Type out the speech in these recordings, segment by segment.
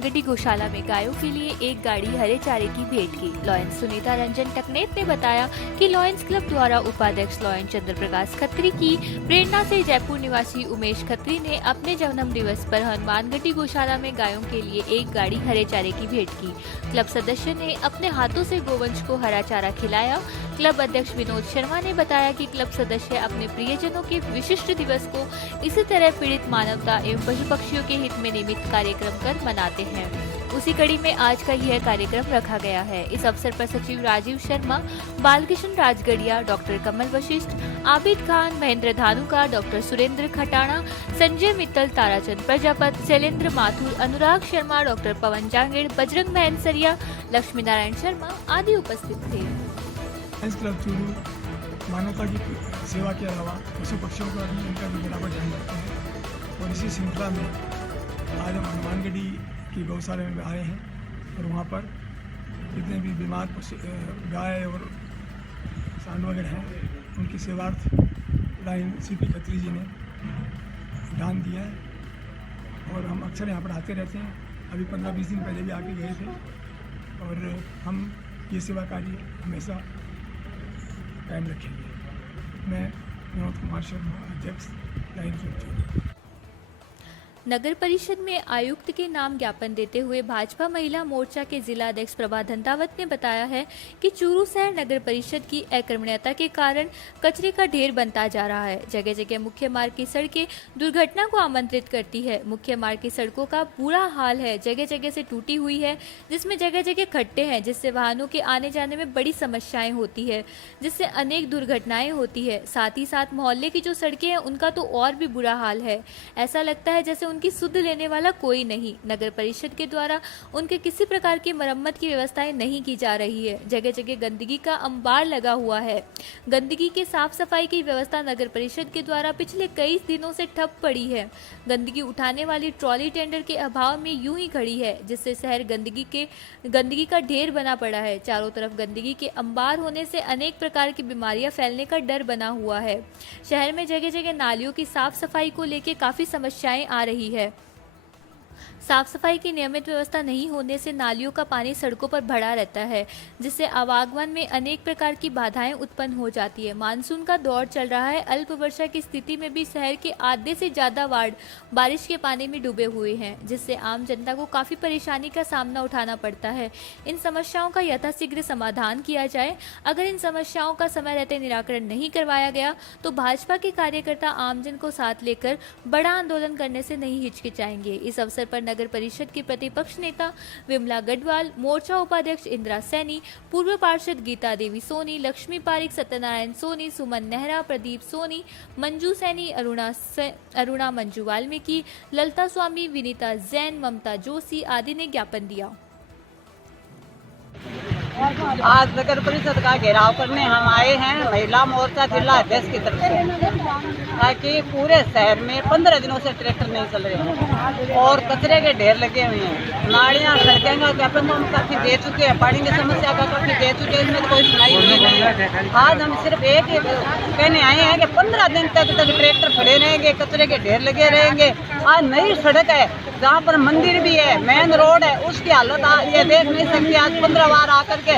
गड्डी गौशाला में गायों के लिए एक गाड़ी हरे चारे की भेंट की। लॉयंस सुनीता रंजन टकनेत ने बताया कि लॉयंस क्लब द्वारा उपाध्यक्ष लॉयंस चंद्र प्रकाश खत्री की प्रेरणा से जयपुर निवासी उमेश खत्री ने अपने जन्म दिवस पर हनुमानगढ़ी गौशाला में गायों के लिए एक गाड़ी हरे चारे की भेंट की। क्लब सदस्य ने अपने हाथों से गोवंश को हरा चारा खिलाया। क्लब अध्यक्ष विनोद शर्मा ने बताया कि क्लब सदस्य अपने प्रियजनों के विशिष्ट दिवस को इसी तरह पीड़ित मानवता एवं पशु पक्षियों के हित में निमित्त कार्यक्रम कर मनाते हैं। उसी कड़ी में आज का यह कार्यक्रम रखा गया है। इस अवसर पर सचिव राजीव शर्मा, बालकृष्ण राजगढ़िया, डॉक्टर कमल वशिष्ठ, आबिद खान, महेंद्र धानुका, डॉक्टर सुरेंद्र खटाणा, संजय मित्तल, ताराचंद प्रजापत, शैलेंद्र माथुर, अनुराग शर्मा, डॉक्टर पवन जांगेड़, बजरंग महनसरिया, लक्ष्मी नारायण शर्मा आदि उपस्थित थे। लायंस क्लब चूरू मानवता की सेवा के अलावा पशु पक्षियों का भी उनका भी बराबर ध्यान रखते हैं और इसी श्रृंखला में आज हम हनुमानगढ़ी की गौशाला में आए हैं और वहाँ पर जितने भी बीमार गाय और सांड वगैरह हैं उनकी सेवार्थ लाइन सीपी खत्री जी ने दान दिया है और हम अक्सर यहाँ पर आते रहते हैं। अभी 15-20 दिन पहले भी आके गए थे और हम ये सेवा कार्य हमेशा कायम रखेंगे। मैं विनोद कुमार शर्मा, अध्यक्ष लायंस क्लब। नगर परिषद में आयुक्त के नाम ज्ञापन देते हुए भाजपा महिला मोर्चा के जिला अध्यक्ष प्रभा धंधावत ने बताया है कि चूरू शहर नगर परिषद की अकर्मण्यता के कारण कचरे का ढेर बनता जा रहा है। जगह जगह मुख्य मार्ग की सड़कें दुर्घटना को आमंत्रित करती है। मुख्य मार्ग की सड़कों का बुरा हाल है, जगह जगह से टूटी हुई है, जिसमें जगह जगह खड्डे हैं, जिससे वाहनों के आने जाने में बड़ी समस्याएं होती है, जिससे अनेक दुर्घटनाएं होती है। साथ ही साथ मोहल्ले की जो सड़कें हैं उनका तो और भी बुरा हाल है। ऐसा लगता है जैसे उनकी सुध लेने वाला कोई नहीं। नगर परिषद के द्वारा उनके किसी प्रकार की मरम्मत की व्यवस्थाएं नहीं की जा रही है। जगह जगह गंदगी का अंबार लगा हुआ है। गंदगी के साफ सफाई की व्यवस्था नगर परिषद के द्वारा पिछले कई दिनों से ठप पड़ी है। गंदगी उठाने वाली ट्रॉली टेंडर के अभाव में यूं ही खड़ी है, जिससे शहर गंदगी का ढेर बना पड़ा है। चारों तरफ गंदगी के अंबार होने से अनेक प्रकार की बीमारियां फैलने का डर बना हुआ है। शहर में जगह जगह नालियों की साफ सफाई को लेकर काफी समस्याएं आ रही है। साफ सफाई की नियमित व्यवस्था नहीं होने से नालियों का पानी सड़कों पर भरा रहता है, जिससे आवागमन में अनेक प्रकार की बाधाएं उत्पन्न हो जाती है। मानसून का दौर चल रहा है। अल्प वर्षा की स्थिति में भी शहर के आधे से ज्यादा वार्ड बारिश के पानी में डूबे हुए हैं, जिससे आम जनता को काफी परेशानी का सामना उठाना पड़ता है। इन समस्याओं का यथाशीघ्र समाधान किया जाए। अगर इन समस्याओं का समय रहते निराकरण नहीं करवाया गया तो भाजपा के कार्यकर्ता आमजन को साथ लेकर बड़ा आंदोलन करने से नहीं हिचकिचाएंगे। इस अवसर पर नगर परिषद की प्रतिपक्ष नेता विमला गढ़वाल, मोर्चा उपाध्यक्ष इंदिरा सैनी, पूर्व पार्षद गीता देवी सोनी, लक्ष्मी पारिक, सत्यनारायण सोनी, सुमन नेहरा, प्रदीप सोनी, मंजू सैनी, अरुणा मंजू वाल्मीकि, ललता स्वामी, विनीता जैन, ममता जोशी आदि ने ज्ञापन दिया। आज नगर परिषद का घेराव करने हम आए हैं महिला मोर्चा जिला अध्यक्ष की तरफ से, ताकि पूरे शहर में 15 दिनों से ट्रैक्टर नहीं चल रहे हैं और कचरे के ढेर लगे हुए हैं। नालियाँ सड़कें का ज्ञापन तो हम काफ़ी दे चुके हैं, पानी की समस्या का काफ़ी दे चुके हैं, इसमें तो कोई सुनाई नहीं है। आज हम सिर्फ एक ही कहने आए हैं कि 15 दिन तक ट्रैक्टर खड़े रहेंगे, कचरे के ढेर लगे रहेंगे। आज नई सड़क है जहाँ पर मंदिर भी है, मेन रोड है, उसकी हालत ये देख नहीं सकती। आज 15 बार आकर के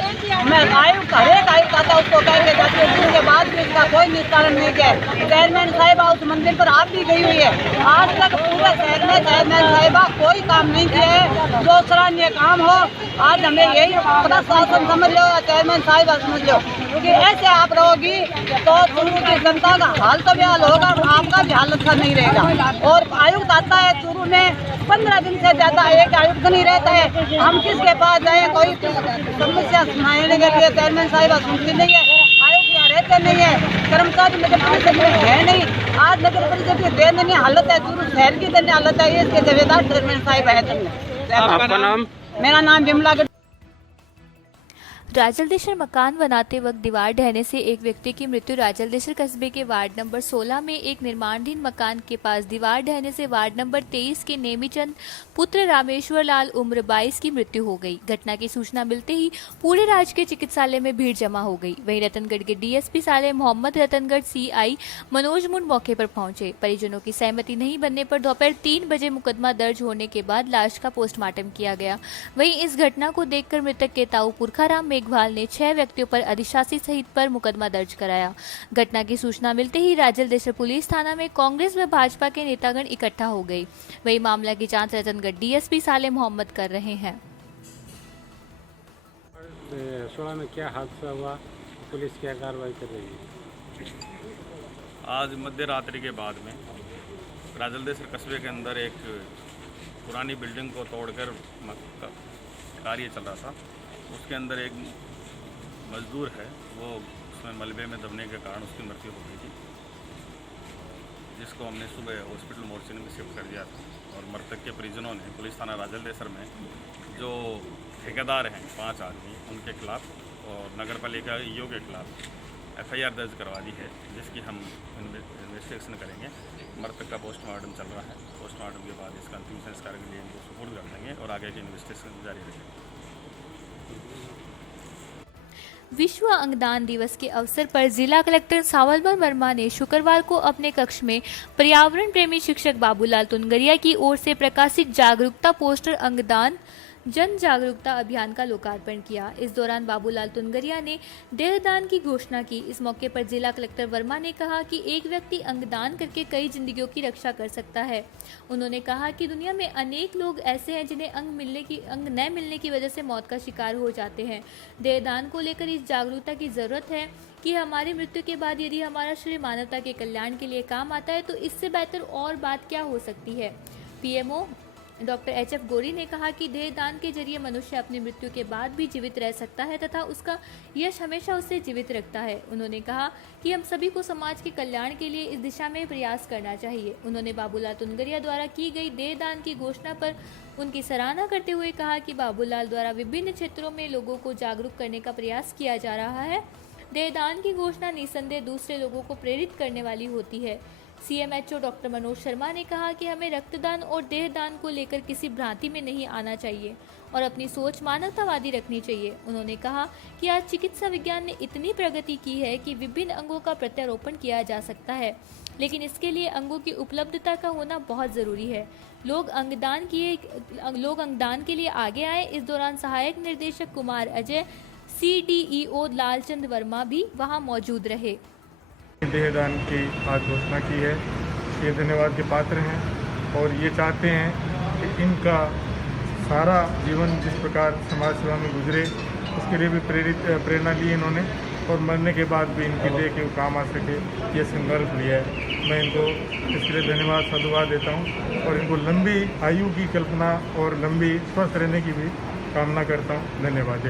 मैं आयुक्त हर एक आयुक्त आता उसको कह के जाती हूँ, उसके बाद भी इसका कोई निस्तारण नहीं किया। चेयरमैन साहिबा उस मंदिर पर आप भी गई हुई है, आज तक पूरे शहर में चेयरमैन साहिबा कोई काम नहीं किया है जो सराहनीय काम हो। आज हमें यही प्रशासन समझ लो, चेयरमैन साहिबा समझ लो, क्योंकि ऐसे आप रहोगी तो चूरू की जनता का हाल तो बेहाल होगा, आपका भी हाल अच्छा नहीं रहेगा। और आयुक्त आता है चूरू में 15 दिन से ज्यादा एक आयुक्त नहीं रहता है। हम किसके पास जाए, कोई समस्या सुनाने के लिए चेयरमैन साहिबा सुनती नहीं है, आयुक्त यहाँ रहते नहीं है, कर्मचारी नगर परिषद में है नहीं। आज नगर परिषद की दयनीय हालत है, चूरू शहर की दयनीय हालत है, इसके जिम्मेदार चेयरमैन साहिब है। आपका नाम? मेरा नाम विमला। राजलदेशर मकान बनाते वक्त दीवार ढहने से एक व्यक्ति की मृत्यु। राजलदेशर कस्बे के वार्ड नंबर 16 में एक निर्माणाधीन मकान के पास दीवार ढहने से वार्ड नंबर 23 के नेमीचंद पुत्र रामेश्वर लाल उम्र 22 की मृत्यु हो गई। घटना की सूचना मिलते ही पूरे राजकीय चिकित्सालय में भीड़ जमा हो गई। वहीं रतनगढ़ के डीएसपी साले मोहम्मद रतनगढ़ सीआई मनोज मुंड मौके पर पहुंचे। परिजनों की सहमति नहीं बनने पर दोपहर 3 बजे मुकदमा दर्ज होने के बाद लाश का पोस्टमार्टम किया गया। वहीं इस घटना को देखकर मृतक के ताऊ पुरखाराम मेघवाल ने 6 व्यक्तियों पर अधिशासी सहित पर मुकदमा दर्ज कराया। घटना की सूचना मिलते ही राजलदेशर पुलिस थाना में कांग्रेस व भाजपा के नेतागण इकट्ठा हो गए। वही मामला की जांच रतनगढ़ डीएसपी साले मोहम्मद कर रहे हैं। 16 में क्या हादसा हुआ, पुलिस क्या कार्रवाई कर रही है? आज मध्य रात्रि के बाद में राजलदेशर कस्बे के अंदर एक पुरानी बिल्डिंग को तोड़कर कार्य चल रहा था। उसके अंदर एक मजदूर है, वो उसमें मलबे में दबने के कारण उसकी मृत्यु हो गई थी, जिसको हमने सुबह हॉस्पिटल मोर्चे में शिफ्ट कर दिया था। और मृतक के परिजनों ने पुलिस थाना राजलदेशर में जो ठेकेदार हैं 5 आदमी, उनके खिलाफ और नगर पालिका ईओ के खिलाफ FIR दर्ज करवा दी है, जिसकी हम इन्वेस्टिगेशन करेंगे। मृतक का पोस्टमार्टम चल रहा है। पोस्टमार्टम के बाद इसका अंतिम संस्कार के लिए इनको सुपुर्द कर देंगे और आगे की इन्वेस्टिगेशन जारी रहेगी। विश्व अंगदान दिवस के अवसर पर जिला कलेक्टर सावलमल वर्मा ने शुक्रवार को अपने कक्ष में पर्यावरण प्रेमी शिक्षक बाबूलाल तुनगरिया की ओर से प्रकाशित जागरूकता पोस्टर अंगदान जन जागरूकता अभियान का लोकार्पण किया। इस दौरान बाबूलाल तुनगरिया ने देहदान की घोषणा की। इस मौके पर जिला कलेक्टर वर्मा ने कहा कि एक व्यक्ति अंगदान करके कई जिंदगियों की रक्षा कर सकता है। उन्होंने कहा कि दुनिया में अनेक लोग ऐसे हैं जिन्हें अंग न मिलने की वजह से मौत का शिकार हो जाते हैं। देहदान को लेकर इस जागरूकता की जरूरत है कि हमारी मृत्यु के बाद यदि हमारा शरीर मानवता के कल्याण के लिए काम आता है तो इससे बेहतर और बात क्या हो सकती है। पीएमओ डॉक्टर HF गोरी ने कहा कि देहदान के जरिए मनुष्य अपनी मृत्यु के बाद भी जीवित रह सकता है तथा उसका यश हमेशा उसे जीवित रखता है। उन्होंने कहा कि हम सभी को समाज के कल्याण के लिए इस दिशा में प्रयास करना चाहिए। उन्होंने बाबूलाल तुनगरिया द्वारा की गई देहदान की घोषणा पर उनकी सराहना करते हुए कहा कि बाबूलाल द्वारा विभिन्न क्षेत्रों में लोगों को जागरूक करने का प्रयास किया जा रहा है। देहदान की घोषणा निसंदेह दूसरे लोगों को प्रेरित करने वाली होती है। CMHO डॉक्टर मनोज शर्मा ने कहा कि हमें रक्तदान और देहदान को लेकर किसी भ्रांति में नहीं आना चाहिए और अपनी सोच मानवतावादी रखनी चाहिए। उन्होंने कहा कि आज चिकित्सा विज्ञान ने इतनी प्रगति की है कि विभिन्न अंगों का प्रत्यारोपण किया जा सकता है, लेकिन इसके लिए अंगों की उपलब्धता का होना बहुत ज़रूरी है। लोग अंगदान के लिए आगे आए। इस दौरान सहायक निर्देशक कुमार अजय, CDEO लालचंद वर्मा भी वहां मौजूद रहे। देहदान की आज घोषणा की है, ये धन्यवाद के पात्र हैं और ये चाहते हैं कि इनका सारा जीवन जिस प्रकार समाज सेवा में गुजरे उसके लिए भी प्रेरणा ली इन्होंने और मरने के बाद भी इनकी देह के काम आ सके, ये संकल्प लिया है। मैं इनको इसके लिए धन्यवाद साधुवाद देता हूँ और इनको लंबी आयु की कल्पना और लंबी स्वस्थ रहने की भी कामना करता हूँ। धन्यवाद।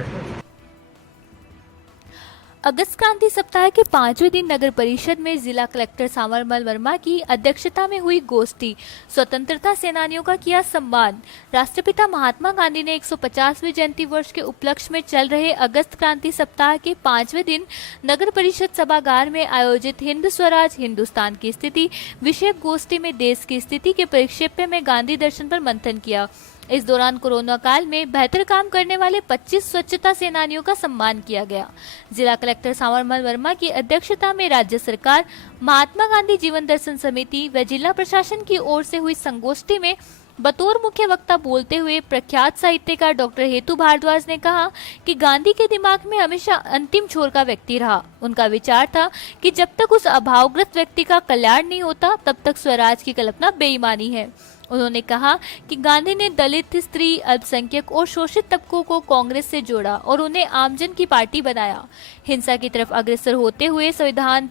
अगस्त क्रांति सप्ताह के 5वें दिन नगर परिषद में जिला कलेक्टर सावलमल वर्मा की अध्यक्षता में हुई गोष्ठी। स्वतंत्रता सेनानियों का किया सम्मान। राष्ट्रपिता महात्मा गांधी ने 150वें जयंती वर्ष के उपलक्ष्य में चल रहे अगस्त क्रांति सप्ताह के 5वें दिन नगर परिषद सभागार में आयोजित हिंद स्वराज हिंदुस्तान की स्थिति विषयक गोष्ठी में देश की स्थिति के परिप्रेक्ष्य में गांधी दर्शन पर मंथन किया। इस दौरान कोरोना काल में बेहतर काम करने वाले 25 स्वच्छता सेनानियों का सम्मान किया गया। जिला कलेक्टर सावलमल वर्मा की अध्यक्षता में राज्य सरकार, महात्मा गांधी जीवन दर्शन समिति व जिला प्रशासन की ओर से हुई संगोष्ठी में बतौर मुख्य वक्ता बोलते हुए प्रख्यात साहित्यकार डॉक्टर हेतु भारद्वाज ने कहा कि गांधी के दिमाग में हमेशा अंतिम छोर का व्यक्ति रहा। उनका विचार था कि जब तक उस अभावग्रस्त व्यक्ति का कल्याण नहीं होता तब तक स्वराज की कल्पना बेईमानी है। उन्होंने कहा कि गांधी ने दलित, स्त्री, अल्पसंख्यक और शोषित तबकों को कांग्रेस से जोड़ा और उन्हें आमजन की पार्टी बनाया। हिंसा की तरफ अग्रसर होते हुए संविधान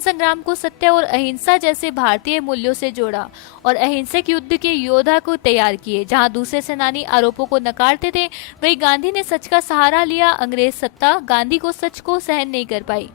संग्राम को सत्य और अहिंसा जैसे भारतीय मूल्यों से जोड़ा और अहिंसक युद्ध के योद्धा को तैयार किए। जहां दूसरे सेनानी आरोपों को नकारते थे, वही गांधी ने सच का सहारा लिया। अंग्रेज सत्ता गांधी को सच को सहन नहीं कर पाई।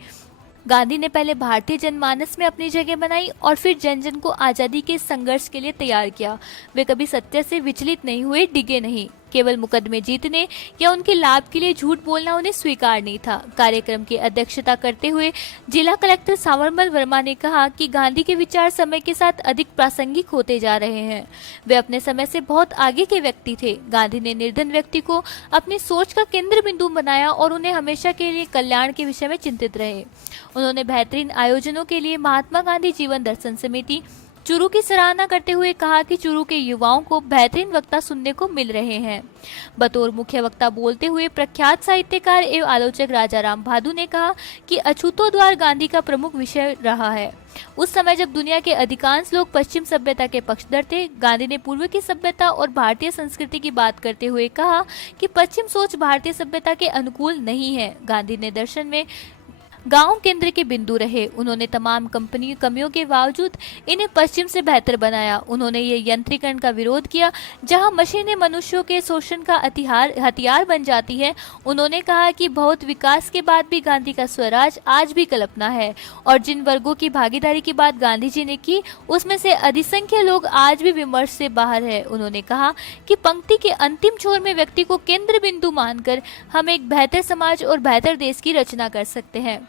गांधी ने पहले भारतीय जनमानस में अपनी जगह बनाई और फिर जन जन को आज़ादी के संघर्ष के लिए तैयार किया। वे कभी सत्य से विचलित नहीं हुए, डिगे नहीं। केवल मुकदमे जीतने या उनके लाभ के लिए झूठ बोलना उन्हें स्वीकार नहीं था। कार्यक्रम की अध्यक्षता करते हुए जिला कलेक्टर सांवरमल वर्मा ने कहा कि गांधी के विचार समय के साथ अधिक प्रासंगिक होते जा रहे हैं। वे अपने समय से बहुत आगे के व्यक्ति थे। गांधी ने निर्धन व्यक्ति को अपनी सोच का केंद्र बिंदु बनाया और उन्हें हमेशा के लिए कल्याण के विषय में चिंतित रहे। उन्होंने बेहतरीन आयोजनों के लिए महात्मा गांधी जीवन दर्शन समिति चूरू की सराहना करते हुए कहा कि चूरू के युवाओं को बेहतरीन वक्ता सुनने को मिल रहे हैं। बतौर मुख्य वक्ता बोलते हुए प्रख्यात साहित्यकार एवं आलोचक राजाराम भादु ने कहा कि अछूतोद्वार गांधी का प्रमुख विषय रहा है। उस समय जब दुनिया के अधिकांश लोग पश्चिम सभ्यता के पक्षधर थे, गांधी ने पूर्व की सभ्यता और भारतीय संस्कृति की बात करते हुए कहा कि पश्चिम सोच भारतीय सभ्यता के अनुकूल नहीं है। गांधी ने दर्शन में गांव केंद्र के बिंदु रहे। उन्होंने तमाम कमियों के बावजूद इन्हें पश्चिम से बेहतर बनाया। उन्होंने ये यंत्रीकरण का विरोध किया जहां मशीनें मनुष्यों के शोषण का हथियार बन जाती है। उन्होंने कहा कि बहुत विकास के बाद भी गांधी का स्वराज आज भी कल्पना है और जिन वर्गों की भागीदारी की बात गांधी जी ने की उसमें से अधिसंख्य लोग आज भी विमर्श से बाहर है। उन्होंने कहा कि पंक्ति के अंतिम छोर में व्यक्ति को केंद्र बिंदु मानकर हम एक बेहतर समाज और बेहतर देश की रचना कर सकते हैं।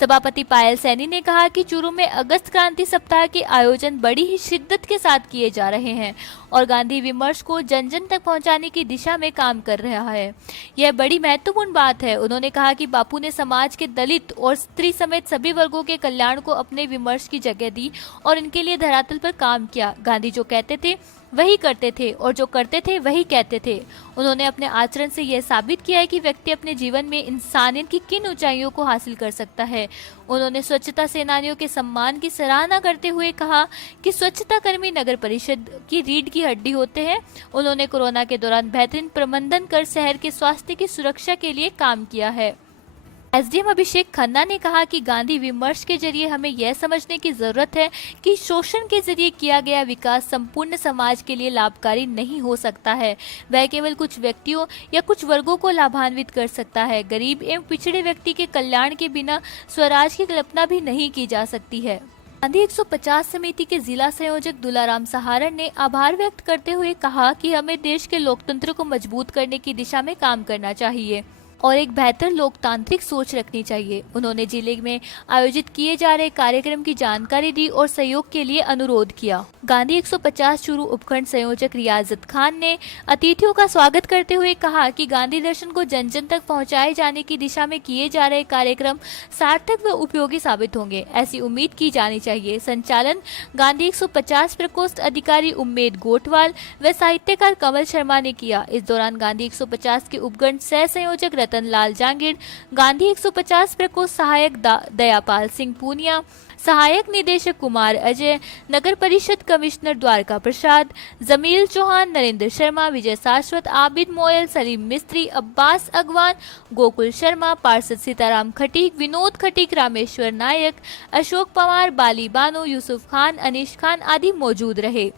सभापति पायल सैनी ने कहा कि चूरू में अगस्त क्रांति सप्ताह के आयोजन बड़ी ही शिद्दत के साथ किए जा रहे हैं और गांधी विमर्श को जन जन तक पहुंचाने की दिशा में काम कर रहा है। यह बड़ी महत्वपूर्ण बात है। उन्होंने कहा कि बापू ने समाज के दलित और स्त्री समेत सभी वर्गों के कल्याण को अपने विमर्श की जगह दी और इनके लिए धरातल पर काम किया। गांधी जो कहते थे वही करते थे और जो करते थे वही कहते थे। उन्होंने अपने आचरण से यह साबित किया है कि व्यक्ति अपने जीवन में इंसानियत की किन ऊंचाइयों को हासिल कर सकता है। उन्होंने स्वच्छता सेनानियों के सम्मान की सराहना करते हुए कहा कि स्वच्छता कर्मी नगर परिषद की रीढ़ की हड्डी होते हैं। उन्होंने कोरोना के दौरान बेहतरीन प्रबंधन कर शहर के स्वास्थ्य की सुरक्षा के लिए काम किया है। एसडीएम अभिषेक खन्ना ने कहा कि गांधी विमर्श के जरिए हमें यह समझने की जरूरत है कि शोषण के जरिए किया गया विकास संपूर्ण समाज के लिए लाभकारी नहीं हो सकता है। वह केवल कुछ व्यक्तियों या कुछ वर्गों को लाभान्वित कर सकता है। गरीब एवं पिछड़े व्यक्ति के कल्याण के बिना स्वराज की कल्पना भी नहीं की जा सकती है। गांधी 150 समिति के जिला संयोजक दुलाराम सहारण ने आभार व्यक्त करते हुए कहा कि हमें देश के लोकतंत्र को मजबूत करने की दिशा में काम करना चाहिए और एक बेहतर लोकतांत्रिक सोच रखनी चाहिए। उन्होंने जिले में आयोजित किए जा रहे कार्यक्रम की जानकारी दी और सहयोग के लिए अनुरोध किया। गांधी 150 चूरू उपखंड संयोजक रियाजत खान ने अतिथियों का स्वागत करते हुए कहा कि गांधी दर्शन को जन जन तक पहुंचाए जाने की दिशा में किए जा रहे कार्यक्रम सार्थक व उपयोगी साबित होंगे, ऐसी उम्मीद की जानी चाहिए। संचालन गांधी 150 प्रकोष्ठ अधिकारी उम्मेद गोटवाल व साहित्यकार कमल शर्मा ने किया। इस दौरान गांधी 150 के उपखंड सह संयोजक रतन लाल जांगीर, गांधी 150 प्रकोष्ठ सहायक दयापाल सिंह पूनिया, सहायक निदेशक कुमार अजय, नगर परिषद कमिश्नर द्वारका प्रसाद, जमील चौहान, नरेंद्र शर्मा, विजय शाश्वत, आबिद मोयल, सलीम मिस्त्री, अब्बास अगवान, गोकुल शर्मा, पार्षद सीताराम खटीक, विनोद खटीक, रामेश्वर नायक, अशोक पवार, बाली बानो, यूसुफ खान, अनीश खान आदि मौजूद रहे।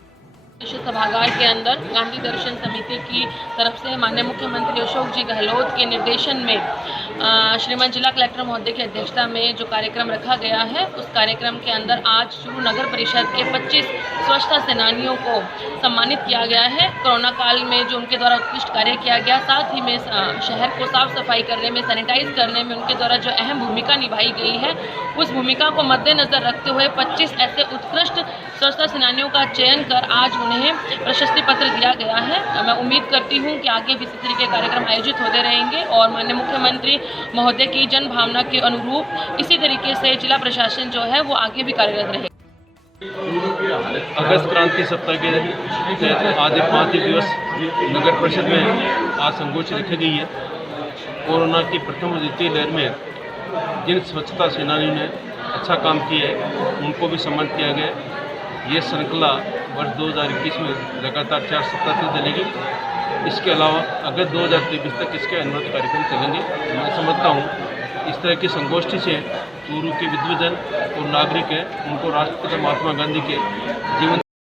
सभागार के अंदर गांधी दर्शन समिति की तरफ से माननीय मुख्यमंत्री अशोक जी गहलोत के निर्देशन में श्रीमान जिला कलेक्टर महोदय की अध्यक्षता में जो कार्यक्रम रखा गया है, उस कार्यक्रम के अंदर आज चूरू नगर परिषद के 25 स्वच्छता सेनानियों को सम्मानित किया गया है। कोरोना काल में जो उनके द्वारा उत्कृष्ट कार्य किया गया, साथ ही में शहर को साफ सफाई करने में, सैनिटाइज करने में उनके द्वारा जो अहम भूमिका निभाई गई है, उस भूमिका को मद्देनजर रखते हुए 25 ऐसे उत्कृष्ट स्वच्छता सेनानियों का चयन कर आज उन्हें प्रशस्ति पत्र दिया गया है। मैं उम्मीद करती हूं कि आगे भी इसी तरह के कार्यक्रम आयोजित होते रहेंगे और माननीय मुख्यमंत्री महोदय की जन भावना के अनुरूप इसी तरीके से जिला प्रशासन जो है वो आगे भी कार्यरत रहे। अगस्त क्रांति सप्ताह के तहत आदि 5 दिवस नगर परिषद में आज संगोष्ठी रखी गई है। कोरोना की प्रथम और द्वितीय लहर में जिन स्वच्छता सेनानियों ने अच्छा काम किया है उनको भी सम्मानित किया गया। ये श्रृंखला वर्ष 2021 में लगातार 4 सप्ताह तक चलेगी। इसके अलावा अगस्त 2023 तक इसके अनुवर्त कार्यक्रम चलेंगे। मैं समझता हूँ इस तरह की संगोष्ठी से चूरू के विद्वजन और नागरिक हैं उनको राष्ट्रपिता महात्मा गांधी के जीवन